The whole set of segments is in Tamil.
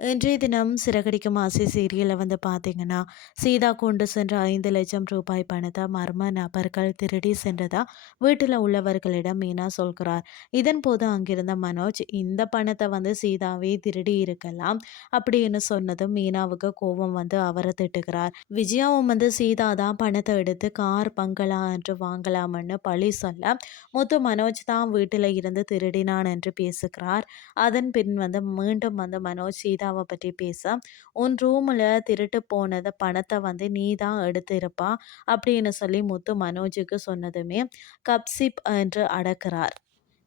இன்றைய தினம் சிறகடிக்கும் ஆசை சீரியலில் வந்து பார்த்தீங்கன்னா சீதா கொண்டு சென்ற ஐந்து லட்சம் ரூபாய் பணத்தை மர்ம நபர்கள் திருடி சென்றதா வீட்டில் உள்ளவர்களிடம் மீனா சொல்கிறார். இதன் போது அங்கிருந்த மனோஜ் இந்த பணத்தை வந்து சீதாவே திருடி இருக்கலாம் அப்படின்னு சொன்னதும் மீனாவுக்கு கோபம் வந்து அவரை திட்டுகிறார். விஜயாவும் வந்து சீதா தான் பணத்தை எடுத்து கார் பங்களா என்று வாங்கலாம்னு பழி சொல்ல மொத்த மனோஜ் தான் வீட்டில் இருந்து திருடினான் என்று பேசுகிறார். அதன் பின் வந்து மீண்டும் வந்து மனோஜ் சீதா சீதாவை பற்றி பேச உன் ரூமில் திருட்டு போனதை பணத்தை வந்து நீ தான் எடுத்திருப்பா அப்படின்னு சொல்லி முத்து மனோஜுக்கு சொன்னதுமே கப்சிப் என்று அடக்கிறார்.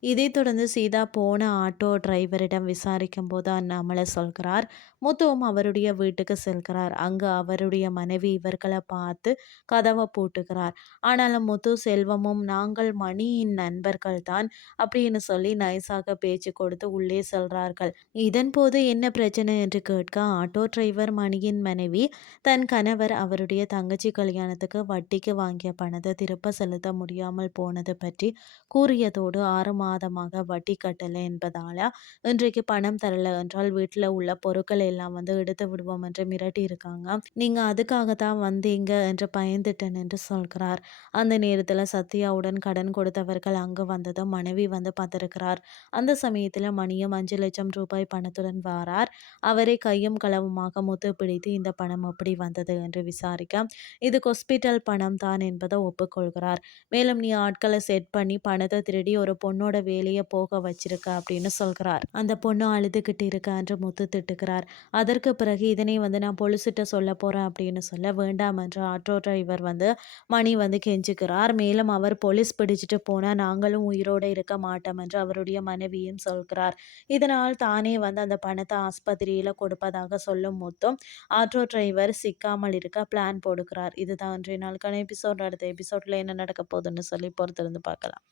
இதைத் தொடர்ந்து சீதா போன ஆட்டோ டிரைவரிடம் விசாரிக்கும் போது அண்ணாமலை சொல்கிறார் முத்துவும் அவருடைய வீட்டுக்கு செல்கிறார். அங்கு அவருடைய மனைவி இவர்களை பார்த்து கதவை பூட்டுகிறார். ஆனாலும் முத்து செல்வமும் நாங்கள் மணியின் நண்பர்கள் தான் அப்படின்னு சொல்லி நைஸாக பேச்சு கொடுத்து உள்ளே செல்றார்கள் இதன் போது என்ன பிரச்சனை? என்று கேட்க ஆட்டோ டிரைவர் மணியின் மனைவி தன் கணவர் அவருடைய தங்கச்சி கல்யாணத்துக்கு வட்டிக்கு வாங்கிய பணத்தை திருப்ப செலுத்த முடியாமல் போனது பற்றி கூறியதோடு ஆறு மாதம் மாதமாக வட்டி கட்டலை என்பதால இன்றைக்கு பணம் தரல என்றால் வீட்டில் உள்ள பொருட்களை எல்லாம் வந்து எடுத்து விடுவோம் என்று மிரட்டி இருக்காங்க நீங்கள் அதுக்காக தான் வந்தீங்க என்று பயந்துட்டேன் என்று சொல்கிறார். அந்த நேரத்தில் சத்யாவுடன் கடன் கொடுத்தவர்கள் அங்கு வந்ததும் மனைவி வந்து பார்த்திருக்கிறார். அந்த சமயத்தில் மணியும் அஞ்சு லட்சம் ரூபாய் பணத்துடன் வாரார். அவரை கையும் களவுமாக முத்து பிடித்து இந்த பணம் எப்படி வந்தது என்று விசாரிக்க இது ஹாஸ்பிட்டல் பணம் தான் என்பதை ஒப்புக்கொள்கிறார். மேலும் நீ ஆட்களை செட் பண்ணி பணத்தை திருடி ஒரு பொண்ணோட வேலையை போக வச்சிருக்க அப்படின்னு சொல்கிறார். அந்த பொண்ணு அழுதுகிட்டு இருக்க என்று முத்து திட்டுகிறார். அதற்கு பிறகு இதனை வந்து நான் பொலிசிட்ட சொல்ல போகிறேன் அப்படின்னு சொல்ல வேண்டாம் என்று ஆட்டோ டிரைவர் வந்து மணி வந்து கெஞ்சுக்கிறார் மேலும் அவர் போலீஸ் பிடிச்சிட்டு போனால் நாங்களும் உயிரோடு இருக்க மாட்டோம் என்று அவருடைய மனைவியும் சொல்கிறார். இதனால் தானே வந்து அந்த பணத்தை ஆஸ்பத்திரியில் கொடுப்பதாக சொல்லும் மொத்தம் ஆட்டோ டிரைவர் சிக்காமல் இருக்க பிளான் போடுகிறார். இதுதான் இன்றைய நாளுக்கான எபிசோட் அடுத்த எபிசோட்ல என்ன நடக்க போகுதுன்னு சொல்லி பொறுத்திருந்து பார்க்கலாம்.